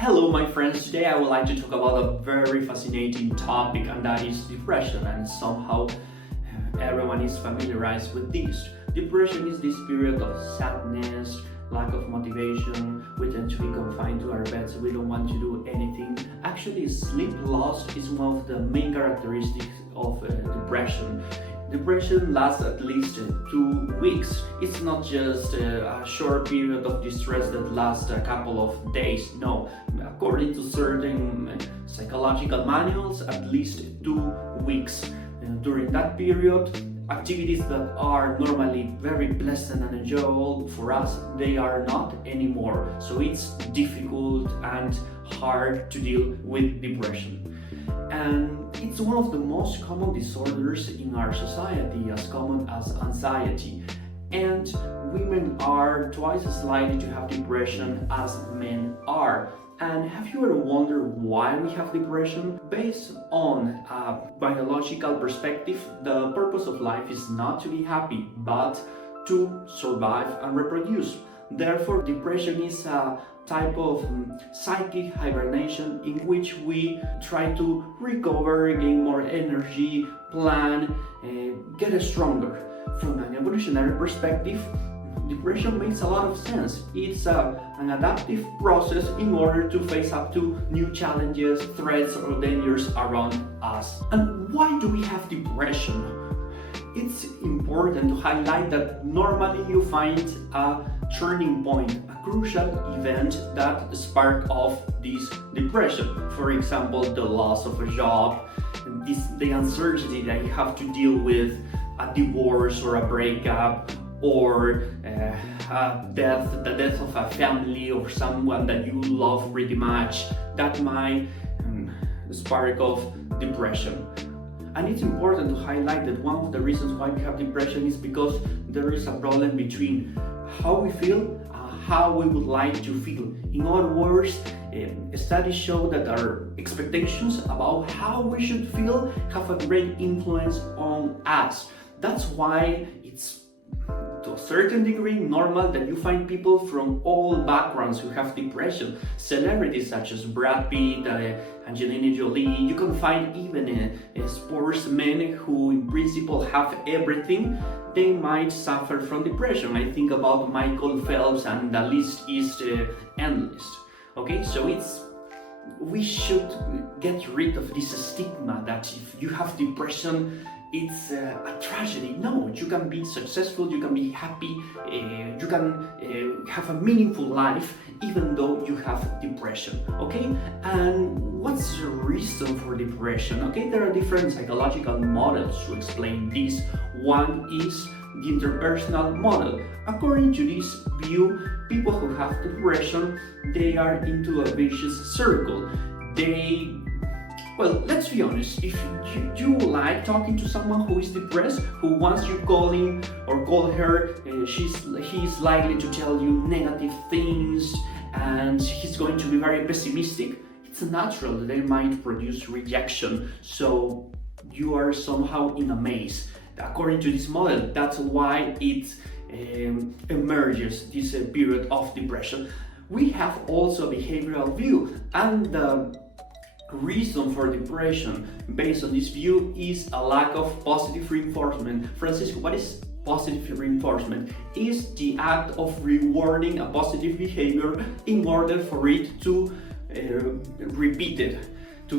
Hello my friends, today I would like to talk about a very fascinating topic, and that is depression, and somehow everyone is familiarized with this. Depression is this period of sadness, lack of motivation. We tend to be confined to our beds, we don't want to do anything. Actually, sleep loss is one of the main characteristics of depression. Depression lasts at least 2 weeks. It's not just a short period of distress that lasts a couple of days. No, according to certain psychological manuals, at least 2 weeks. During that period, activities that are normally very pleasant and enjoyable for us, they are not anymore. So it's difficult and hard to deal with depression. And it's one of the most common disorders in our society, as common as anxiety. And women are twice as likely to have depression as men are. And have you ever wondered why we have depression? Based on a biological perspective, the purpose of life is not to be happy, but to survive and reproduce. Therefore, depression is a type of psychic hibernation in which we try to recover, gain more energy, plan, get stronger. From an evolutionary perspective, depression makes a lot of sense. It's an adaptive process in order to face up to new challenges, threats, or dangers around us. And why do we have depression? It's important to highlight that normally you find a turning point, a crucial event that sparks off this depression. For example, the loss of a job, the uncertainty that you have to deal with, a divorce or a breakup, or the death of a family or someone that you love pretty much. That might spark off depression. And it's important to highlight that one of the reasons why we have depression is because there is a problem between how we feel and how we would like to feel. In other words, studies show that our expectations about how we should feel have a great influence on us. That's why it's to a certain degree normal that you find people from all backgrounds who have depression. Celebrities such as Brad Pitt, Angelina Jolie, you can find even sportsmen who in principle have everything, they might suffer from depression. I think about Michael Phelps, and the list is endless. Okay, so we should get rid of this stigma that if you have depression, it's a tragedy. No, you can be successful, you can be happy, you can have a meaningful life even though you have depression, okay? And what's the reason for depression? Okay, there are different psychological models to explain this. One is the interpersonal model. According to this view, people who have depression, they are into a vicious circle. Well, let's be honest, if you like talking to someone who is depressed, who once you call him or call her, he's likely to tell you negative things and he's going to be very pessimistic, it's natural that they might produce rejection. So you are somehow in a maze. According to this model, that's why it emerges, this period of depression. We have also a behavioral view, and the reason for depression based on this view is a lack of positive reinforcement. Francisco, what is positive reinforcement? Is the act of rewarding a positive behavior in order for it to be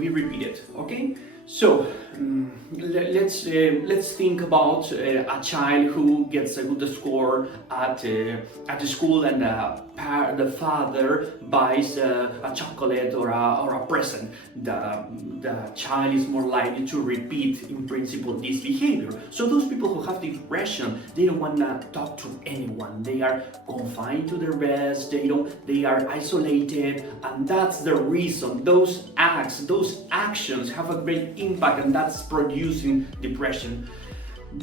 repeated. Okay, so let's think about a child who gets a good score at the school, and the father buys a chocolate or a present. The child is more likely to repeat, in principle, this behavior. So those people who have depression, they don't want to talk to anyone. They are confined to their beds. They are isolated, and that's the reason. Those actions have a great impact, and that's producing depression.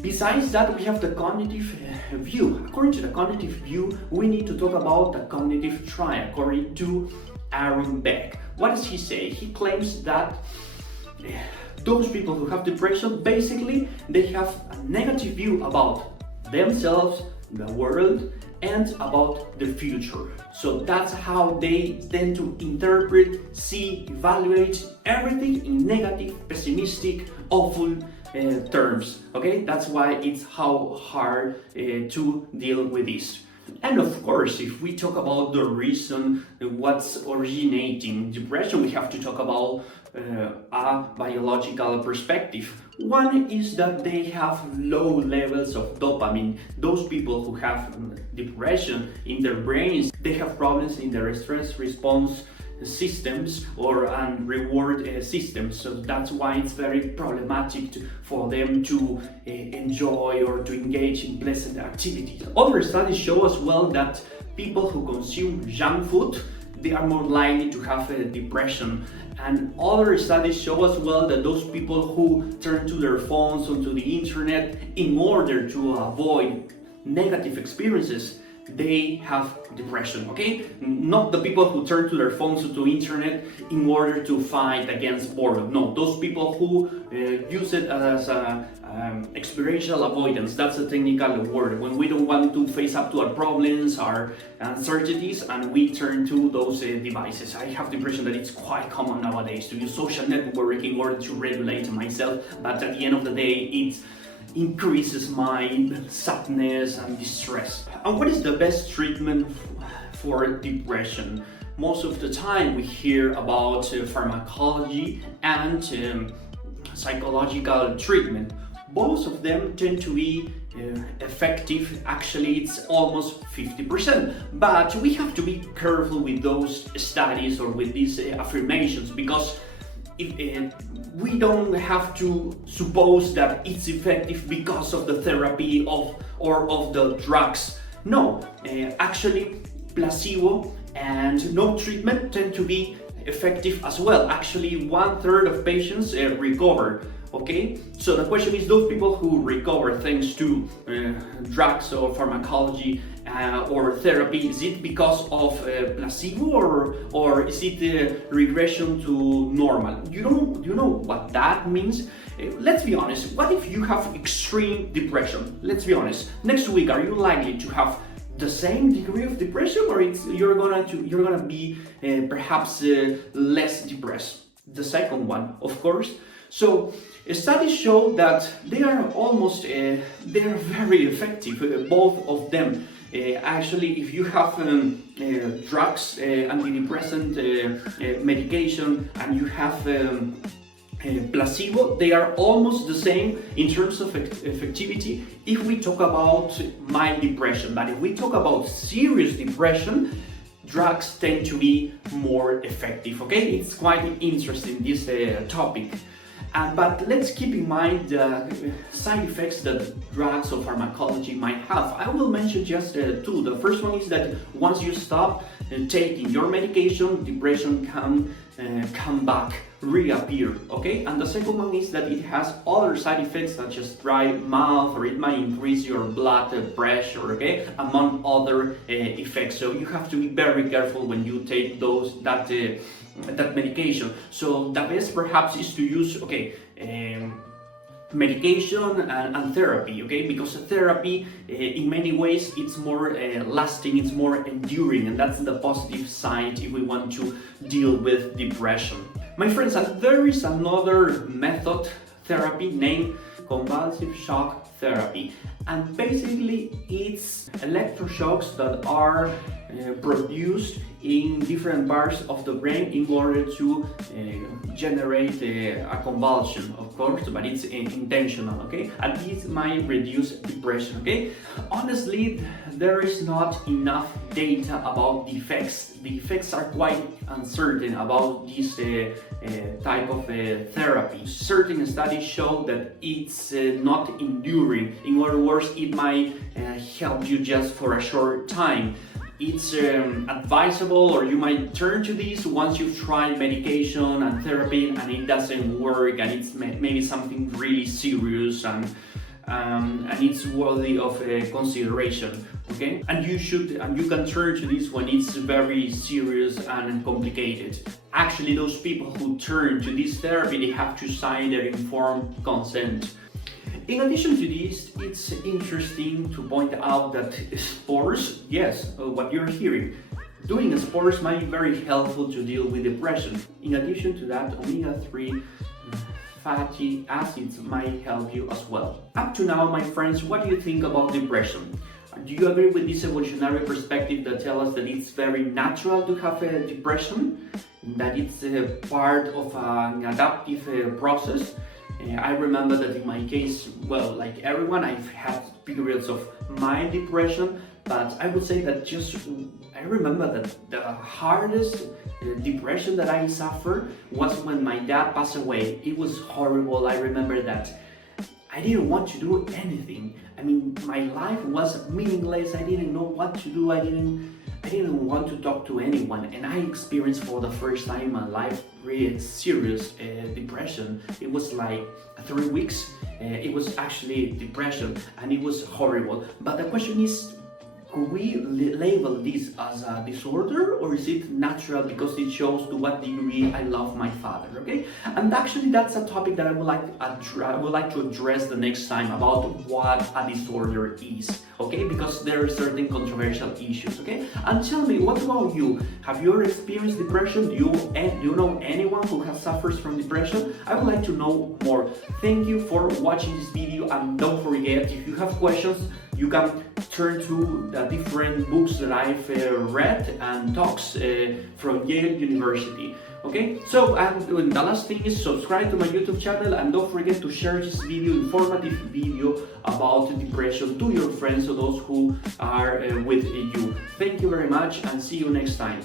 Besides that, we have the cognitive view. According to the cognitive view, we need to talk about the cognitive triad, according to Aaron Beck. What does he say? He claims that those people who have depression, basically, they have a negative view about themselves, the world, and about the future. So that's how they tend to interpret, see, evaluate everything in negative, pessimistic, awful terms. Okay, that's why it's how hard to deal with this. And of course, if we talk about the reason what's originating depression, we have to talk about a biological perspective. One is that they have low levels of dopamine. Those people who have depression in their brains, they have problems in their stress response systems or reward systems. So that's why it's very problematic for them to enjoy or to engage in pleasant activities. Other studies show as well that people who consume junk food, they are more likely to have a depression. And other studies show as well that those people who turn to their phones or to the internet in order to avoid negative experiences, they have depression, okay? Not the people who turn to their phones or to internet in order to fight against boredom. No, those people who use it as experiential avoidance. That's a technical word. When we don't want to face up to our problems, our uncertainties, and we turn to those devices. I have the impression that it's quite common nowadays to use social networking in order to regulate myself, but at the end of the day, it's increases my sadness and distress. And what is the best treatment for depression? Most of the time we hear about pharmacology and psychological treatment. Both of them tend to be effective. Actually, it's almost 50%. But we have to be careful with those studies or with these affirmations, because we don't have to suppose that it's effective because of the therapy or of the drugs. No, actually placebo and no treatment tend to be effective as well. Actually, 1/3 of patients recover. Okay, so the question is, those people who recover thanks to drugs or pharmacology or therapy, is it because of placebo or is it regression to normal? You know what that means? Let's be honest. What if you have extreme depression? Let's be honest. Next week, are you likely to have the same degree of depression, or you're gonna be perhaps less depressed? The second one, of course. So studies show that they are very effective, both of them. Actually, if you have drugs, antidepressant medication, and you have placebo, they are almost the same in terms of effectivity if we talk about mild depression. But if we talk about serious depression, drugs tend to be more effective. Okay, it's quite interesting, this topic. But let's keep in mind the side effects that drugs or pharmacology might have. I will mention just two. The first one is that once you stop taking your medication, depression can come back, reappear, okay? And the second one is that it has other side effects such as dry mouth, or it might increase your blood pressure, okay? Among other effects. So you have to be very careful when you take that medication. So the best perhaps is to use medication and therapy, okay? Because therapy in many ways it's more lasting, it's more enduring, and that's the positive side if we want to deal with depression. My friends, there is another method, therapy, named convulsive shock therapy, and basically it's electroshocks that are produced in different parts of the brain in order to generate a convulsion, of course, but it's intentional, okay? And this might reduce depression, okay? Honestly, there is not enough data about the effects. The effects are quite uncertain about this type of therapy. Certain studies show that it's not enduring. In other words, it might help you just for a short time. It's advisable, or you might turn to this once you've tried medication and therapy and it doesn't work, and it's maybe something really serious and it's worthy of consideration, okay? And you can turn to this when it's very serious and complicated. Actually, those people who turn to this therapy, they have to sign their informed consent. In addition to this, it's interesting to point out that sports, yes, what you're hearing, doing sports might be very helpful to deal with depression. In addition to that, omega-3 fatty acids might help you as well. Up to now, my friends, what do you think about depression? Do you agree with this evolutionary perspective that tells us that it's very natural to have a depression, that it's a part of an adaptive process? I remember that in my case, well, like everyone, I've had periods of mild depression, but I would say that I remember that the hardest depression that I suffered was when my dad passed away. It was horrible. I remember that I didn't want to do anything. I mean, my life was meaningless. I didn't know what to do. I didn't want to talk to anyone, and I experienced for the first time in my life really serious depression. It was like 3 weeks. It was actually depression, and it was horrible. But the question is, could we label this as a disorder, or is it natural because it shows to what degree I love my father? Okay, and actually that's a topic that I would like to address the next time, about what a disorder is. Okay, because there are certain controversial issues. Okay, and tell me, what about you? Have you ever experienced depression? Do you know anyone who has suffers from depression? I would like to know more. Thank you for watching this video, and don't forget, if you have questions, you can turn to the different books that I've read and talks from Yale University. Okay, so and the last thing is subscribe to my YouTube channel, and don't forget to share this informative video about depression to your friends, so those who are with you. Thank you very much, and see you next time.